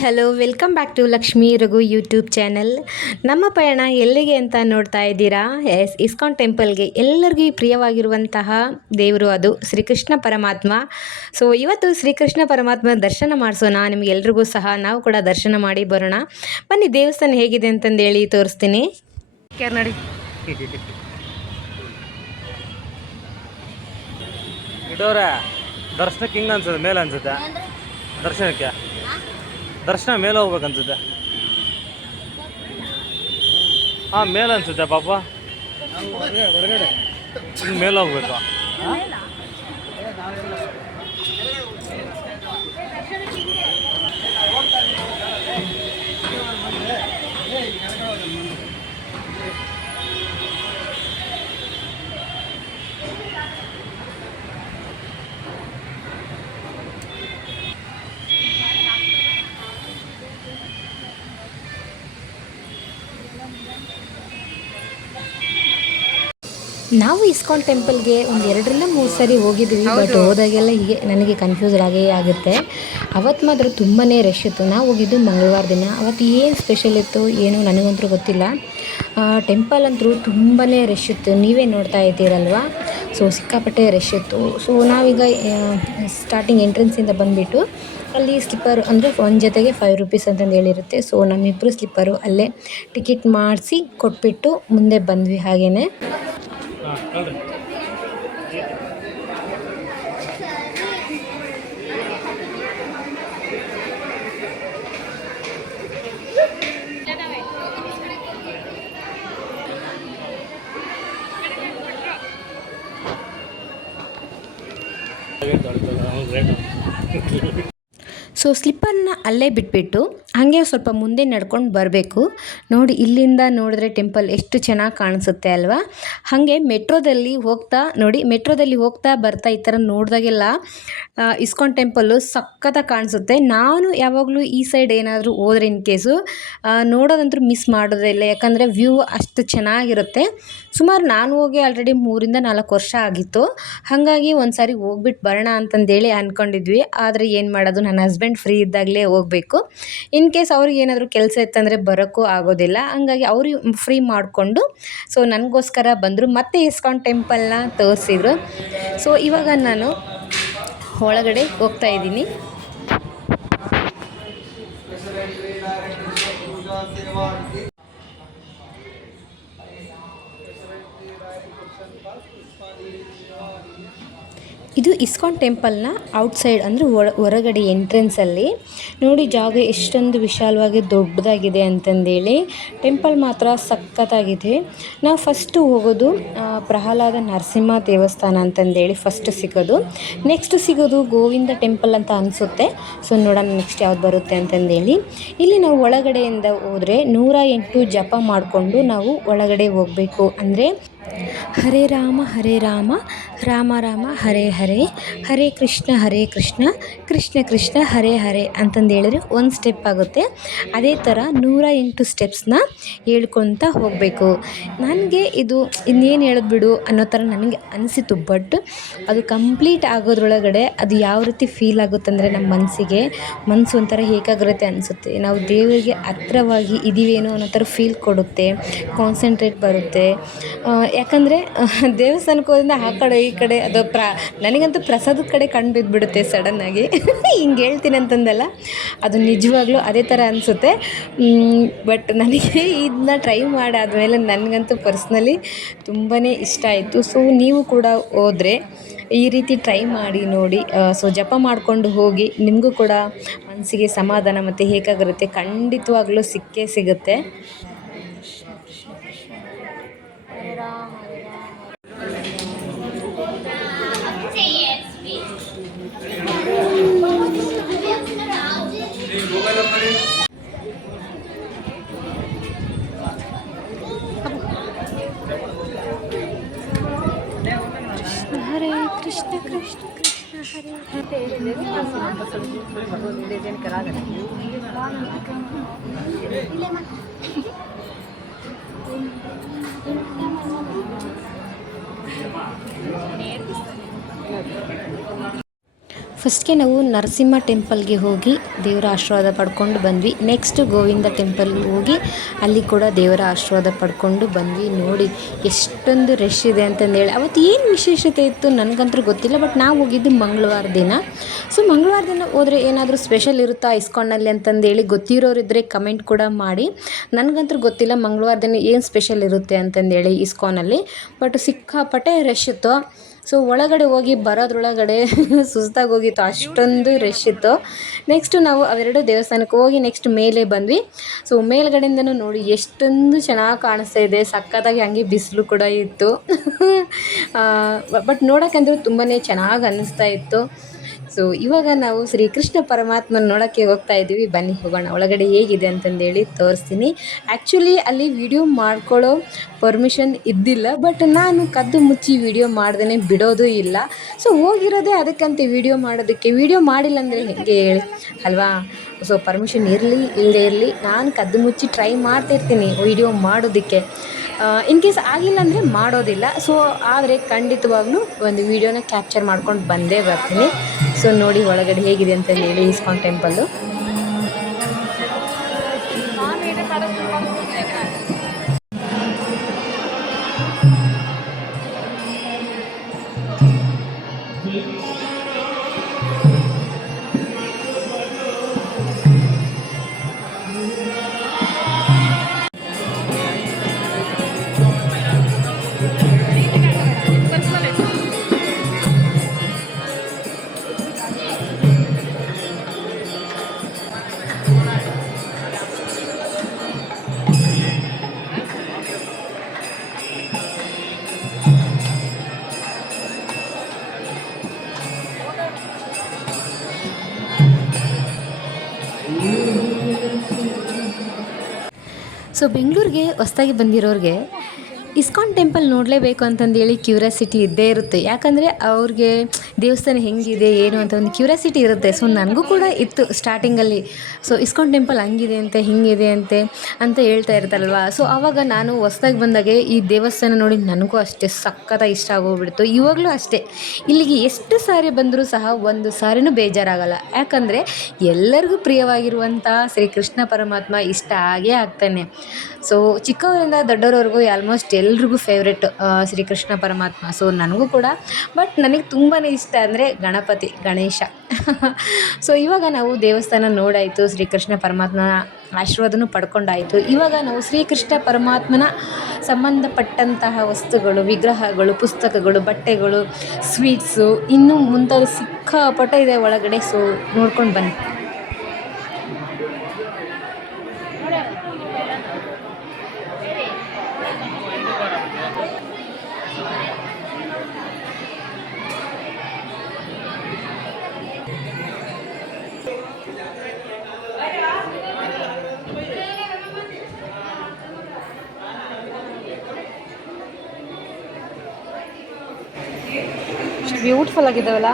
Hello welcome back to Lakshmi Raghu YouTube channel. ನಮ್ಮ ಪಯಣ ಎಲ್ಲಿಗೆ ಅಂತ ನೋಡ್ತಾ ಇದ್ದೀರಾ? ಎಸ್, ಇಸ್ಕಾನ್ ಟೆಂಪಲ್ಗೆ. ಎಲ್ಲರಿಗೂ ಪ್ರಿಯವಾಗಿರುವಂತಹ ದೇವರು ಅದು ಶ್ರೀಕೃಷ್ಣ ಪರಮಾತ್ಮ. ಸೊ ಇವತ್ತು ಶ್ರೀಕೃಷ್ಣ ಪರಮಾತ್ಮ ದರ್ಶನ ಮಾಡಿಸೋಣ ನಿಮಗೆಲ್ರಿಗೂ ಸಹ. ನಾವು ಕೂಡ ದರ್ಶನ ಮಾಡಿ ಬರೋಣ. ಬನ್ನಿ, ದೇವಸ್ಥಾನ ಹೇಗಿದೆ ಅಂತಂದೇಳಿ ತೋರಿಸ್ತೀನಿ. ನೋಡಿ, ದರ್ಶನಕ್ಕೆ ಹಿಂಗೆ ಅನ್ಸುತ್ತೆ, ಮೇಲೆ ಅನ್ಸುತ್ತೆ ದರ್ಶನಕ್ಕೆ. ದರ್ಶನ ಮೇಲೆ ಹೋಗ್ಬೇಕನ್ಸುತ್ತೆ. ಹಾಂ, ಮೇಲೆ ಅನ್ಸುತ್ತೆ ಪಾಪ. ಮೇಲೆ ಹೋಗ್ಬೇಕು. ನಾವು ಇಸ್ಕಾನ್ ಟೆಂಪಲ್ಗೆ ಒಂದು 2-3 ಸರಿ ಹೋಗಿದ್ವಿ. ಬಟ್ ಹೋದಾಗೆಲ್ಲ ಹೀಗೆ ನನಗೆ ಕನ್ಫ್ಯೂಸ್ ಆಗೇ ಆಗುತ್ತೆ. ಅವತ್ತು ಮಾತ್ರ ತುಂಬಾ ರಶ್ ಇತ್ತು. ನಾವು ಹೋಗಿದ್ದು ಮಂಗಳವಾರ ದಿನ. ಅವತ್ತು ಏನು ಸ್ಪೆಷಲ್ ಇತ್ತು ಏನೋ ನನಗಂತೂ ಗೊತ್ತಿಲ್ಲ. ಟೆಂಪಲ್ ಅಂತೂ ತುಂಬಾ ರಶ್ ಇತ್ತು, ನೀವೇ ನೋಡ್ತಾ ಇದ್ದೀರಲ್ವ. ಸೊ ಸಿಕ್ಕಾಪಟ್ಟೆ ರಶ್ ಇತ್ತು. ಸೊ ನಾವೀಗ ಸ್ಟಾರ್ಟಿಂಗ್ ಎಂಟ್ರೆನ್ಸಿಂದ ಬಂದುಬಿಟ್ಟು ಅಲ್ಲಿ ಸ್ಲಿಪ್ಪರ್ ಅಂದರೆ ಒಂದು ಜೊತೆಗೆ 5 ರೂಪೀಸ್ ಅಂತಂದು ಹೇಳಿರುತ್ತೆ. ಸೊ ನಮ್ಮಿಬ್ಬರು ಸ್ಲಿಪ್ಪರು ಅಲ್ಲೇ ಟಿಕೆಟ್ ಮಾಡಿಸಿ ಕೊಟ್ಬಿಟ್ಟು ಮುಂದೆ ಬಂದ್ವಿ. ಹಾಗೇ ಸೊ ಸ್ಲಿಪ್ಪರ್ನ ಅಲ್ಲೇ ಬಿಟ್ಬಿಟ್ಟು ಹಾಗೆ ಸ್ವಲ್ಪ ಮುಂದೆ ನಡ್ಕೊಂಡು ಬರಬೇಕು. ನೋಡಿ, ಇಲ್ಲಿಂದ ನೋಡಿದ್ರೆ ಟೆಂಪಲ್ ಎಷ್ಟು ಚೆನ್ನಾಗಿ ಕಾಣಿಸುತ್ತೆ ಅಲ್ವಾ. ಹಾಗೆ ಮೆಟ್ರೋದಲ್ಲಿ ಹೋಗ್ತಾ ಬರ್ತಾ ಈ ಥರ ನೋಡಿದಾಗೆಲ್ಲ ಇಸ್ಕಾನ್ ಟೆಂಪಲ್ಲು ಸಖತ್ತಾಗಿ ಕಾಣಿಸುತ್ತೆ. ನಾನು ಯಾವಾಗಲೂ ಈ ಸೈಡ್ ಏನಾದರೂ ಹೋದ್ರೆ ಇನ್ ಕೇಸು ನೋಡೋದಂತೂ ಮಿಸ್ ಮಾಡೋದೇ ಇಲ್ಲ, ಯಾಕಂದರೆ ವ್ಯೂ ಅಷ್ಟು ಚೆನ್ನಾಗಿರುತ್ತೆ. ಸುಮಾರು ನಾನು ಹೋಗಿ ಆಲ್ರೆಡಿ 3-4 ವರ್ಷ ಆಗಿತ್ತು. ಹಾಗಾಗಿ ಒಂದು ಸಾರಿ ಹೋಗ್ಬಿಟ್ಟು ಬರೋಣ ಅಂತಂದೇಳಿ ಅಂದ್ಕೊಂಡಿದ್ವಿ. ಆದರೆ ಏನು ಮಾಡೋದು, ನನ್ನ ಹಸ್ಬೆಂಡ್ ಫ್ರೀ ಇದ್ದಾಗಲೇ ಹೋಗಬೇಕು. ಇನ್ ಕೇಸ್ ಅವ್ರಿಗೆ ಏನಾದರೂ ಕೆಲಸ ಇತ್ತಂದರೆ ಬರೋಕ್ಕೂ ಆಗೋದಿಲ್ಲ. ಹಂಗಾಗಿ ಅವ್ರಿಗೆ ಫ್ರೀ ಮಾಡಿಕೊಂಡು ಸೊ ನನಗೋಸ್ಕರ ಬಂದರು. ಮತ್ತೆ ಇಸ್ಕಾನ್ ಟೆಂಪಲ್ನ ತೋರಿಸಿದ್ರು. ಸೊ ಇವಾಗ ನಾನು ಒಳಗಡೆ ಹೋಗ್ತಾ ಇದ್ದೀನಿ. ಇದು ಇಸ್ಕಾನ್ ಟೆಂಪಲ್ನ ಔಟ್ಸೈಡ್ ಅಂದರೆ ಹೊರಗಡೆ ಎಂಟ್ರೆನ್ಸಲ್ಲಿ ನೋಡಿ, ಜಾಗ ಎಷ್ಟೊಂದು ವಿಶಾಲವಾಗಿ ದೊಡ್ಡದಾಗಿದೆ ಅಂತಂದೇಳಿ. ಟೆಂಪಲ್ ಮಾತ್ರ ಸಖತ್ತಾಗಿದೆ. ನಾವು ಫಸ್ಟು ಹೋಗೋದು ಪ್ರಹ್ಲಾದ ನರಸಿಂಹ ದೇವಸ್ಥಾನ ಅಂತಂದೇಳಿ ಫಸ್ಟ್ ಸಿಗೋದು. ನೆಕ್ಸ್ಟ್ ಸಿಗೋದು ಗೋವಿಂದ ಟೆಂಪಲ್ ಅಂತ ಅನಿಸುತ್ತೆ. ಸೊ ನೋಡೋಣ ನೆಕ್ಸ್ಟ್ ಯಾವ್ದು ಬರುತ್ತೆ ಅಂತಂದೇಳಿ. ಇಲ್ಲಿ ನಾವು ಒಳಗಡೆಯಿಂದ ಹೋದರೆ 108 ಜಪ ಮಾಡಿಕೊಂಡು ನಾವು ಒಳಗಡೆ ಹೋಗಬೇಕು. ಅಂದರೆ ಹರೇ ರಾಮ ರಾಮ ರಾಮ ಹರೇ ಹರೇ, ಹರೇ ಕೃಷ್ಣ ಕೃಷ್ಣ ಕೃಷ್ಣ ಹರೇ ಹರೇ ಅಂತಂದು ಹೇಳಿದ್ರೆ ಒಂದು ಸ್ಟೆಪ್ ಆಗುತ್ತೆ. ಅದೇ ಥರ 108 ಸ್ಟೆಪ್ಸ್ನ ಹೇಳ್ಕೊತ ಹೋಗಬೇಕು. ನನಗೆ ಇದು ಇನ್ನೇನು ಹೇಳೋದು ಬಿಡು ಅನ್ನೋ ಥರ ನನಗೆ ಅನಿಸಿತು. ಬಟ್ ಅದು ಕಂಪ್ಲೀಟ್ ಆಗೋದ್ರೊಳಗಡೆ ಅದು ಯಾವ ರೀತಿ ಫೀಲ್ ಆಗುತ್ತಂದರೆ ನಮ್ಮ ಮನಸ್ಸು ಒಂಥರ ಏಕಾಗ್ರತೆ ಅನಿಸುತ್ತೆ. ನಾವು ದೇವರಿಗೆ ಹತ್ರವಾಗಿ ಇದ್ದೀವೇನೋ ಅನ್ನೋ ಥರ ಫೀಲ್ ಕೊಡುತ್ತೆ. ಕಾನ್ಸಂಟ್ರೇಟ್ ಬರುತ್ತೆ. ಯಾಕಂದರೆ ದೇವಸ್ಥಾನಕ್ಕೆ ಹೋದ್ರಿಂದ ಆ ಕಡೆ ಈ ಕಡೆ ಅದು ನನಗಂತೂ ಪ್ರಸಾದದ ಕಡೆ ಕಣ್ಣು ಬಿದ್ದುಬಿಡುತ್ತೆ ಸಡನ್ನಾಗಿ. ಹಿಂಗೆ ಹೇಳ್ತೀನಿ ಅಂತಂದಲ್ಲ, ಅದು ನಿಜವಾಗ್ಲೂ ಅದೇ ಥರ ಅನಿಸುತ್ತೆ. ಬಟ್ ನನಗೆ ಇದನ್ನ ಟ್ರೈ ಮಾಡಾದಮೇಲೆ ನನಗಂತೂ ಪರ್ಸ್ನಲಿ ತುಂಬಾ ಇಷ್ಟ ಆಯಿತು. ಸೊ ನೀವು ಕೂಡ ಹೋದರೆ ಈ ರೀತಿ ಟ್ರೈ ಮಾಡಿ ನೋಡಿ. ಸೊ ಜಪ ಮಾಡಿಕೊಂಡು ಹೋಗಿ, ನಿಮಗೂ ಕೂಡ ಮನಸ್ಸಿಗೆ ಸಮಾಧಾನ ಮತ್ತು ಏಕಾಗ್ರತೆ ಖಂಡಿತವಾಗ್ಲೂ ಸಿಕ್ಕೇ ಸಿಗುತ್ತೆ. ಹರೇ ಕೃಷ್ಣ ಕೃಷ್ಣ ಹರೇ ಫಸ್ಟ್ಗೆ ನಾವು ನರಸಿಂಹ ಟೆಂಪಲ್ಗೆ ಹೋಗಿ ದೇವರ ಆಶೀರ್ವಾದ ಪಡ್ಕೊಂಡು ಬಂದ್ವಿ. ನೆಕ್ಸ್ಟ್ ಗೋವಿಂದ ಟೆಂಪಲ್ಗೆ ಹೋಗಿ ಅಲ್ಲಿ ಕೂಡ ದೇವರ ಆಶೀರ್ವಾದ ಪಡ್ಕೊಂಡು ಬಂದ್ವಿ. ನೋಡಿ ಎಷ್ಟೊಂದು ರಶ್ ಇದೆ ಅಂತಂದೇಳಿ. ಅವತ್ತು ಏನು ವಿಶೇಷತೆ ಇತ್ತು ನನಗಂತೂ ಗೊತ್ತಿಲ್ಲ, ಬಟ್ ನಾವು ಹೋಗಿದ್ದು ಮಂಗಳವಾರ ದಿನ. ಸೊ ಮಂಗಳವಾರ ದಿನ ಹೋದರೆ ಏನಾದರೂ ಸ್ಪೆಷಲ್ ಇರುತ್ತಾ ಇಸ್ಕಾನ್ನಲ್ಲಿ ಅಂತಂದೇಳಿ ಗೊತ್ತಿರೋರಿದ್ದರೆ ಕಮೆಂಟ್ ಕೂಡ ಮಾಡಿ. ನನಗಂತೂ ಗೊತ್ತಿಲ್ಲ ಮಂಗಳವಾರ ದಿನ ಏನು ಸ್ಪೆಷಲ್ ಇರುತ್ತೆ ಅಂತಂದೇಳಿ ಇಸ್ಕಾನಲ್ಲಿ, ಬಟ್ ಸಿಕ್ಕಾಪಟ್ಟೆ ರಶ್ ಇತ್ತು. ಸೊ ಒಳಗಡೆ ಹೋಗಿ ಬರೋದ್ರೊಳಗಡೆ ಸುಸ್ತಾಗಿ ಹೋಗಿತ್ತು, ಅಷ್ಟೊಂದು ರಶ್ ಇತ್ತು. ನೆಕ್ಸ್ಟು ನಾವು ಅವೆರಡು ದೇವಸ್ಥಾನಕ್ಕೆ ಹೋಗಿ ನೆಕ್ಸ್ಟ್ ಮೇಲೆ ಬಂದ್ವಿ. ಸೊ ಮೇಲ್ಗಡೆಯಿಂದನೂ ನೋಡಿ ಎಷ್ಟೊಂದು ಚೆನ್ನಾಗಿ ಕಾಣಿಸ್ತಾ ಇದೆ, ಸಖತ್ತಾಗಿ ಹಂಗೆ ಬಿಸಿಲು ಕೂಡ ಇತ್ತು. ಬಟ್ ನೋಡೋಕ್ಕಂದ್ರೂ ತುಂಬಾ ಚೆನ್ನಾಗಿ ಅನ್ನಿಸ್ತಾ ಇತ್ತು. ಸೊ ಇವಾಗ ನಾವು ಶ್ರೀಕೃಷ್ಣ ಪರಮಾತ್ಮನ ನೋಡೋಕ್ಕೆ ಹೋಗ್ತಾ ಇದ್ದೀವಿ. ಬನ್ನಿ ಹೋಗೋಣ, ಒಳಗಡೆ ಹೇಗಿದೆ ಅಂತಂದೇಳಿ ತೋರಿಸ್ತೀನಿ. ಆ್ಯಕ್ಚುಲಿ ಅಲ್ಲಿ ವಿಡಿಯೋ ಮಾಡ್ಕೊಳ್ಳೋ ಪರ್ಮಿಷನ್ ಇದ್ದಿಲ್ಲ, ಬಟ್ ನಾನು ಕದ್ದು ಮುಚ್ಚಿ ವಿಡಿಯೋ ಮಾಡ್ದೇ ಬಿಡೋದು ಇಲ್ಲ. ಸೊ ಹೋಗಿರೋದೇ ಅದಕ್ಕಂತೆ ವಿಡಿಯೋ ಮಾಡೋದಕ್ಕೆ. ವಿಡಿಯೋ ಮಾಡಿಲ್ಲ ಅಂದರೆ ಹೇಗೆ ಹೇಳಿ ಅಲ್ವಾ? ಸೊ ಪರ್ಮಿಷನ್ ಇರಲಿ ಇಲ್ಲದೇ ಇರಲಿ, ನಾನು ಕದ್ದು ಮುಚ್ಚಿ ಟ್ರೈ ಮಾಡ್ತಾಯಿರ್ತೀನಿ ವಿಡಿಯೋ ಮಾಡೋದಕ್ಕೆ. ಇನ್ ಕೇಸ್ ಆಗಿಲ್ಲ ಅಂದರೆ ಮಾಡೋದಿಲ್ಲ. ಸೊ ಆದರೆ ಖಂಡಿತವಾಗ್ಲೂ ಒಂದು ವೀಡಿಯೋನ ಕ್ಯಾಪ್ಚರ್ ಮಾಡ್ಕೊಂಡು ಬಂದೇ ಬರ್ತೀನಿ. ಸೊ ನೋಡಿ ಒಳಗಡೆ ಹೇಗಿದೆ ಅಂತಂದೇಳಿ ಇಸ್ಕಾನ್ ಟೆಂಪಲ್ಲು. ಸೊ ಬೆಂಗಳೂರಿಗೆ ಹೊಸ್ದಾಗಿ ಬಂದಿರೋರಿಗೆ ಇಸ್ಕಾನ್ ಟೆಂಪಲ್ ನೋಡಲೇಬೇಕು ಅಂತಂದೇಳಿ ಕ್ಯೂರಿಯಾಸಿಟಿ ಇದ್ದೇ ಇರುತ್ತೆ. ಯಾಕಂದರೆ ಅವ್ರಿಗೆ ದೇವಸ್ಥಾನ ಹೆಂಗಿದೆ ಏನು ಅಂತ ಒಂದು ಕ್ಯೂರಿಯಾಸಿಟಿ ಇರುತ್ತೆ. ಸೊ ನನಗೂ ಕೂಡ ಇತ್ತು ಸ್ಟಾರ್ಟಿಂಗಲ್ಲಿ. ಸೊ ಇಸ್ಕಾನ್ ಟೆಂಪಲ್ ಹಂಗಿದೆ ಅಂತೆ ಹಿಂಗಿದೆ ಅಂತೆ ಅಂತ ಹೇಳ್ತಾ ಇರ್ತಾರಲ್ವ. ಸೊ ಆವಾಗ ನಾನು ಹೊಸ್ದಾಗಿ ಬಂದಾಗೆ ಈ ದೇವಸ್ಥಾನ ನೋಡಿ ನನಗೂ ಅಷ್ಟೇ ಸಖತ್ತಾಗಿ ಇಷ್ಟ ಆಗೋಗ್ಬಿಡ್ತು. ಇವಾಗಲೂ ಅಷ್ಟೇ, ಇಲ್ಲಿಗೆ ಎಷ್ಟು ಸಾರಿ ಬಂದರೂ ಸಹ ಒಂದು ಸಾರಿನೂ ಬೇಜಾರಾಗಲ್ಲ. ಯಾಕಂದರೆ ಎಲ್ಲರಿಗೂ ಪ್ರಿಯವಾಗಿರುವಂಥ ಶ್ರೀಕೃಷ್ಣ ಪರಮಾತ್ಮ ಇಷ್ಟ ಆಗೇ ಆಗ್ತಾನೆ. ಸೊ ಚಿಕ್ಕವರಿಂದ ದೊಡ್ಡವರವರೆಗೂ ಆಲ್ಮೋಸ್ಟ್ ಎಲ್ರಿಗೂ ಫೇವ್ರೆಟ್ ಶ್ರೀಕೃಷ್ಣ ಪರಮಾತ್ಮ. ಸೊ ನನಗೂ ಕೂಡ, ಬಟ್ ನನಗೆ ತುಂಬಾ ಇಷ್ಟ ಅಂದರೆ ಗಣೇಶ. ಸೊ ಇವಾಗ ನಾವು ದೇವಸ್ಥಾನ ನೋಡಾಯಿತು, ಶ್ರೀಕೃಷ್ಣ ಪರಮಾತ್ಮನ ಆಶೀರ್ವಾದನೂ ಪಡ್ಕೊಂಡಾಯಿತು. ಇವಾಗ ನಾವು ಶ್ರೀಕೃಷ್ಣ ಪರಮಾತ್ಮನ ಸಂಬಂಧಪಟ್ಟಂತಹ ವಸ್ತುಗಳು, ವಿಗ್ರಹಗಳು, ಪುಸ್ತಕಗಳು, ಬಟ್ಟೆಗಳು, ಸ್ವೀಟ್ಸು ಇನ್ನೂ ಮುಂತಾದ ಸಿಕ್ಕಾಪಟ್ಟೆ ಇದೆ ಒಳಗಡೆ. ಸೊ ನೋಡ್ಕೊಂಡು ಬನ್ನಿ. ಬ್ಯೂಟಿಫುಲ್ ಆಗಿದ್ದಾವಲ್ಲ.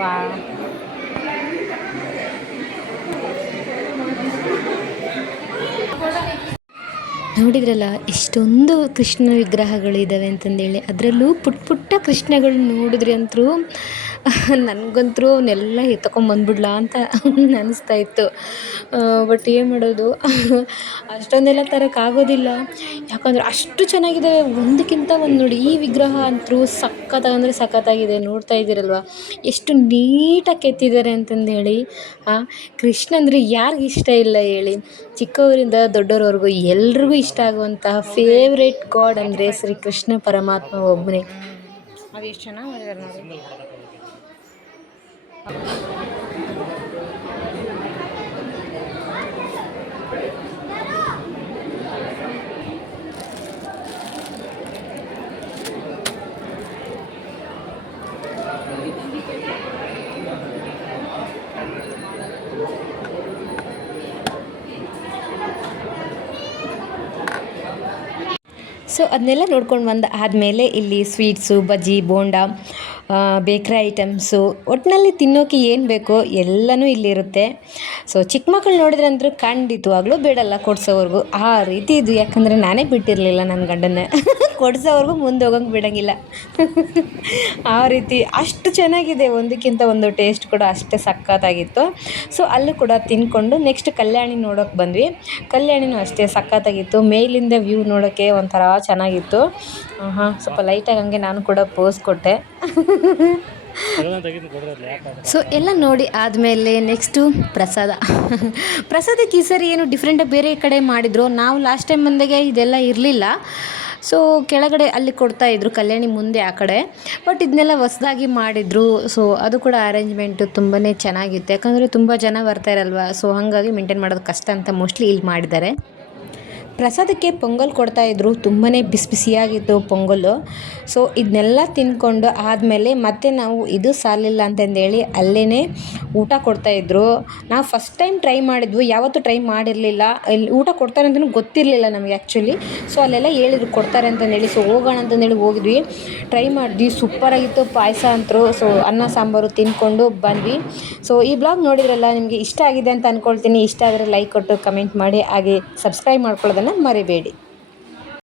ವಾಹ್, ನೋಡಿದ್ರಲ್ಲ ಎಷ್ಟೊಂದು ಕೃಷ್ಣ ವಿಗ್ರಹಗಳಿದ್ದಾವೆ ಅಂತಂದೇಳಿ. ಅದರಲ್ಲೂ ಪುಟ್ಟ ಪುಟ್ಟ ಕೃಷ್ಣಗಳು ನೋಡಿದ್ರಿ ಅಂತರೂ ನನಗಂತರೂ ಅವನ್ನೆಲ್ಲ ಎತ್ಕೊಂಬಂದ್ಬಿಡ್ಲಾ ಅಂತ ಅನ್ನಿಸ್ತಾ ಇತ್ತು. ಬಟ್ ಏನು ಮಾಡೋದು, ಅಷ್ಟೊಂದೆಲ್ಲ ತರೋಕ್ಕಾಗೋದಿಲ್ಲ. ಯಾಕಂದರೆ ಅಷ್ಟು ಚೆನ್ನಾಗಿದ್ದಾವೆ, ಒಂದಕ್ಕಿಂತ ಒಂದು. ನೋಡಿ ಈ ವಿಗ್ರಹ ಅಂತೂ ಸಖತ್ತಾಗಂದರೆ ಸಖತ್ತಾಗಿದೆ. ನೋಡ್ತಾ ಇದ್ದೀರಲ್ವ ಎಷ್ಟು ನೀಟಾಗಿ ಕೆತ್ತಿದ್ದಾರೆ ಅಂತಂದೇಳಿ. ಕೃಷ್ಣ ಅಂದರೆ ಯಾರಿಗೆ ಇಷ್ಟ ಇಲ್ಲ ಹೇಳಿ? ಚಿಕ್ಕವರಿಂದ ದೊಡ್ಡವರವರೆಗೂ ಎಲ್ರಿಗೂ ಇಷ್ಟ ಆಗುವಂತಹ ಫೇವ್ರೆಟ್ ಗಾಡ್ ಅಂದರೆ ಶ್ರೀಕೃಷ್ಣ ಪರಮಾತ್ಮ ಒಬ್ಬನೇ. ಅದು ಎಷ್ಟು ಚೆನ್ನಾಗಿ ಮಾಡಿದ್ದಾರೆ ನೋಡಿ. ಸೊ ಅದನ್ನೆಲ್ಲ ನೋಡ್ಕೊಂಡು ಆದಮೇಲೆ ಇಲ್ಲಿ ಸ್ವೀಟ್ಸು, ಬಜ್ಜಿ, ಬೋಂಡ, ಬೇಕ್ರಿ ಐಟಮ್ಸು, ಒಟ್ಟಿನಲ್ಲಿ ತಿನ್ನೋಕೆ ಏನು ಬೇಕೋ ಎಲ್ಲನೂ ಇಲ್ಲಿರುತ್ತೆ. ಸೊ ಚಿಕ್ಕ ಮಕ್ಕಳು ನೋಡಿದ್ರಂತೂ ಖಂಡಿತವಾಗ್ಲೂ ಬಿಡಲ್ಲ ಕೊಡ್ಸೋವರೆಗೂ, ಆ ರೀತಿ ಇದು. ಯಾಕಂದರೆ ನಾನೇ ಬಿಟ್ಟಿರಲಿಲ್ಲ ನನ್ನ ಗಂಡನ್ನೇ ಕೊಡ್ಸೋವರೆಗೂ ಮುಂದೆ ಹೋಗಂಗೆ ಬಿಡೋಂಗಿಲ್ಲ ಆ ರೀತಿ ಅಷ್ಟು ಚೆನ್ನಾಗಿದೆ. ಒಂದಕ್ಕಿಂತ ಒಂದು ಟೇಸ್ಟ್ ಕೂಡ ಅಷ್ಟೇ ಸಖತ್ತಾಗಿತ್ತು. ಸೊ ಅಲ್ಲೂ ಕೂಡ ತಿಂದ್ಕೊಂಡು ನೆಕ್ಸ್ಟ್ ಕಲ್ಯಾಣಿ ನೋಡೋಕೆ ಬಂದ್ವಿ. ಕಲ್ಯಾಣಿನೂ ಅಷ್ಟೇ ಸಖತ್ತಾಗಿತ್ತು. ಮೇಲಿಂದ ವ್ಯೂ ನೋಡೋಕ್ಕೆ ಒಂಥರ ಚೆನ್ನಾಗಿತ್ತು. ಸ್ವಲ್ಪ ಲೈಟಾಗಿ ಹಂಗೆ ನಾನು ಕೂಡ ಪೋಸ್ ಕೊಟ್ಟೆ. ಸೊ ಎಲ್ಲ ನೋಡಿ ಆದಮೇಲೆ ನೆಕ್ಸ್ಟು ಪ್ರಸಾದಕ್ಕೆ ಈ ಸರಿ ಏನು ಡಿಫ್ರೆಂಟಾಗಿ ಬೇರೆ ಕಡೆ ಮಾಡಿದರು. ನಾವು ಲಾಸ್ಟ್ ಟೈಮ್ ಬಂದಾಗೆ ಇದೆಲ್ಲ ಇರಲಿಲ್ಲ. ಸೊ ಕೆಳಗಡೆ ಅಲ್ಲಿ ಕೊಡ್ತಾಯಿದ್ರು ಕಲ್ಯಾಣಿ ಮುಂದೆ ಆ ಕಡೆ, ಬಟ್ ಇದನ್ನೆಲ್ಲ ಹೊಸ್ದಾಗಿ ಮಾಡಿದರು. ಸೊ ಅದು ಕೂಡ ಅರೇಂಜ್ಮೆಂಟು ತುಂಬಾ ಚೆನ್ನಾಗಿತ್ತು. ಯಾಕಂದರೆ ತುಂಬ ಜನ ಬರ್ತಾಯಿರಲ್ವ, ಸೊ ಹಾಗಾಗಿ ಮೇಂಟೈನ್ ಮಾಡೋದು ಕಷ್ಟ ಅಂತ ಮೋಸ್ಟ್ಲಿ ಇಲ್ಲಿ ಮಾಡಿದ್ದಾರೆ. ಪ್ರಸಾದಕ್ಕೆ ಪೊಂಗಲ್ ಕೊಡ್ತಾಯಿದ್ರು, ತುಂಬಾ ಬಿಸಿ ಬಿಸಿಯಾಗಿತ್ತು ಪೊಂಗಲ್ಲು. ಸೊ ಇದನ್ನೆಲ್ಲ ತಿಂದ್ಕೊಂಡು ಆದಮೇಲೆ ಮತ್ತೆ ನಾವು ಇದು ಸಾಲಿಲ್ಲ ಅಂತಂದೇಳಿ ಅಲ್ಲೇ ಊಟ ಕೊಡ್ತಾಯಿದ್ರು. ನಾವು ಫಸ್ಟ್ ಟೈಮ್ ಟ್ರೈ ಮಾಡಿದ್ವಿ, ಯಾವತ್ತೂ ಟ್ರೈ ಮಾಡಿರಲಿಲ್ಲ. ಇಲ್ಲಿ ಊಟ ಕೊಡ್ತಾರೆ ಅಂತಲೂ ಗೊತ್ತಿರಲಿಲ್ಲ ನಮಗೆ ಆ್ಯಕ್ಚುಲಿ. ಸೊ ಅಲ್ಲೆಲ್ಲ ಹೇಳಿದ್ರು ಕೊಡ್ತಾರೆ ಅಂತಂದೇಳಿ, ಸೊ ಹೋಗೋಣ ಅಂತಂದೇಳಿ ಹೋಗಿದ್ವಿ, ಟ್ರೈ ಮಾಡಿದ್ವಿ. ಸೂಪರಾಗಿತ್ತು ಪಾಯಸ ಅಂತರೂ. ಸೊ ಅನ್ನ ಸಾಂಬಾರು ತಿಂದ್ಕೊಂಡು ಬಂದ್ವಿ. ಸೊ ಈ ಬ್ಲಾಗ್ ನೋಡಿದ್ರಲ್ಲ, ನಿಮಗೆ ಇಷ್ಟ ಆಗಿದೆ ಅಂತ ಅಂದ್ಕೊಳ್ತೀನಿ. ಇಷ್ಟ ಆದರೆ ಲೈಕ್ ಕೊಟ್ಟು ಕಮೆಂಟ್ ಮಾಡಿ, ಹಾಗೆ ಸಬ್ಸ್ಕ್ರೈಬ್ ಮಾಡ್ಕೊಳ್ಳೋದನ್ನು ಮರಿಬೇಡಿ.